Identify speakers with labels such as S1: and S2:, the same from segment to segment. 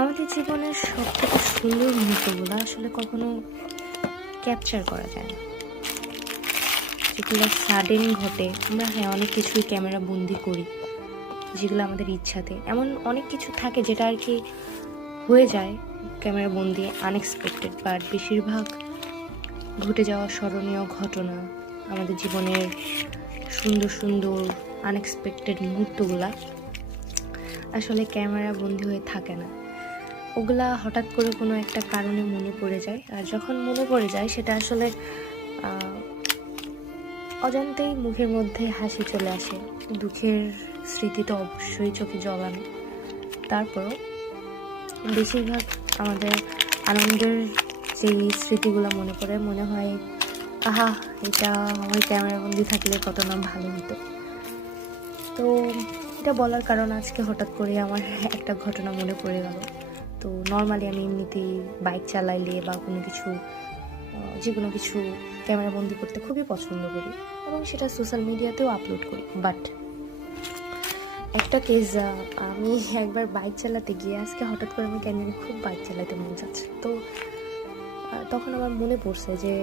S1: আমাদের জীবনের সব থেকে সুন্দর মুহূর্তগুলো আসলে কখনো ক্যাপচার করা যায় না। যেগুলো সাডেন ঘটে, আমরা হ্যাঁ অনেক কিছুই ক্যামেরা বন্দি করি, যেগুলো আমাদের ইচ্ছাতে। এমন অনেক কিছু থাকে যেটা আর কি হয়ে যায় ক্যামেরা বন্দি আনএক্সপেক্টেড বাট বেশিরভাগ ঘটে যাওয়া স্মরণীয় ঘটনা আমাদের জীবনের সুন্দর সুন্দর আনএক্সপেক্টেড মুহূর্তগুলা আসলে ক্যামেরা বন্দি হয়ে থাকে না। ওগুলা হঠাৎ করে কোনো একটা কারণে মনে পড়ে যায়। আর যখন মনে পড়ে যায়, সেটা আসলে অজান্তেই মুখের মধ্যে হাসি চলে আসে। দুঃখের স্মৃতি তো অবশ্যই চোখে জলানো তারপরও বেশিরভাগ আমাদের আনন্দের যেই স্মৃতিগুলো মনে পড়ে, মনে হয়, আহা, এটা আমার ক্যামেরাবন্দি থাকলে কত না ভালো হতো। তো এটা বলার কারণ আজকে হঠাৎ করে আমার একটা ঘটনা মনে পড়ে গেল। তো নর্মালি আমি এমনিতেই বাইক চালাইলে বা কোনো কিছু যে কোনো কিছু ক্যামেরাবন্দি করতে খুবই পছন্দ করি এবং সেটা সোশ্যাল মিডিয়াতেও আপলোড করি। বাট একটা কেস আমি একবার বাইক চালাতে গিয়ে আজকে হঠাৎ করে আমি কেন খুব বাইক চালাতে মন যাচ্ছে তো তখন আমার মনে পড়ছে যে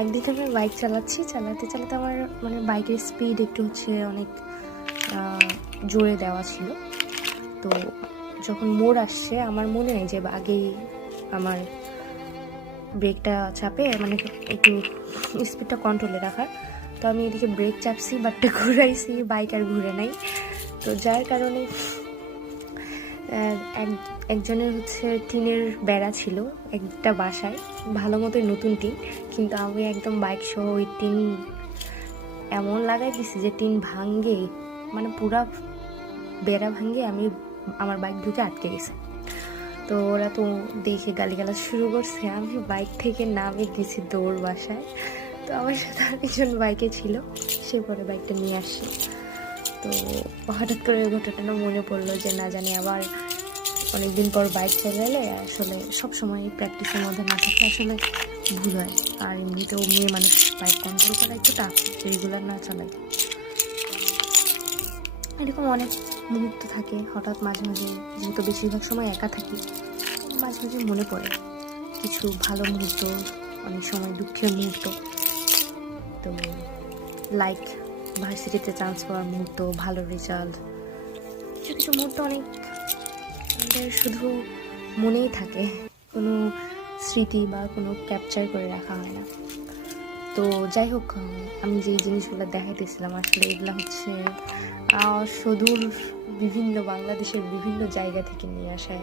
S1: একদিন আমি বাইক চালাচ্ছি, চালাতে চালাতে আমার মানে বাইকের স্পিড একটু হচ্ছে অনেক জোরে দেওয়া ছিল। তো যখন মোড় আসছে, আমার মনে নেই যে আগেই আমার ব্রেকটা চাপে মানে একটু স্পিডটা কন্ট্রোলে রাখার। তো আমি এদিকে ব্রেক চাপছি বাটটা ঘুরাইছি বাইক আর ঘুরে নাই। তো যার কারণে এক- একজনের হচ্ছে টিনের বেড়া ছিল, একটা বাসায়, ভালো মতো নতুন টিন, কিন্তু আমি একদম বাইক সহ ওই টিন এমন লাগাই দিছি যে টিন ভাঙ্গে মানে পুরা বেড়া ভাঙ্গে আমি আমার বাইক ঢুকে আটকে গেছে। তো ওরা তো দেখে গালি গালিগালাজ শুরু করছে। আমি বাইক থেকে নামে দিছি দৌড় বাসায়। তো আমার সাথে আর একজন বাইকে ছিল। সে পরে বাইকটা নিয়ে আসছে তো হঠাৎ করে ওই ঘটনাটা মনে পড়ল যে না জানি আবার অনেকদিন পর বাইক চালালে আসলে সব সময় প্র্যাকটিসের মধ্যে না থাকলে আসলে ভুল হয়। আর এমনিতেও মেয়ে মানুষ বাইক কন্ট্রোল করা একটু টাফ রেগুলার না চালাই এরকম অনেক মুহূর্ত থাকে, হঠাৎ মাঝে মাঝে, যেহেতু বেশিরভাগ সময় একা থাকি, মাঝে মাঝে মনে পড়ে কিছু ভালো মুহূর্ত, অনেক সময় দুঃখের মুহূর্ত। তো লাইক ভার্সিটিতে চান্স পাওয়ার মুহূর্ত, ভালো রেজাল্ট কিছু কিছু মুহূর্ত অনেক আমাদের শুধু মনেই থাকে, কোনো স্মৃতি বা কোনো ক্যাপচার করে রাখা হয় না। তো যাই হোক আমি যেই জিনিসগুলো দেখাইতেছিলাম, আসলে এগুলো হচ্ছে সুদূর বিভিন্ন বাংলাদেশের বিভিন্ন জায়গা থেকে নিয়ে আসা।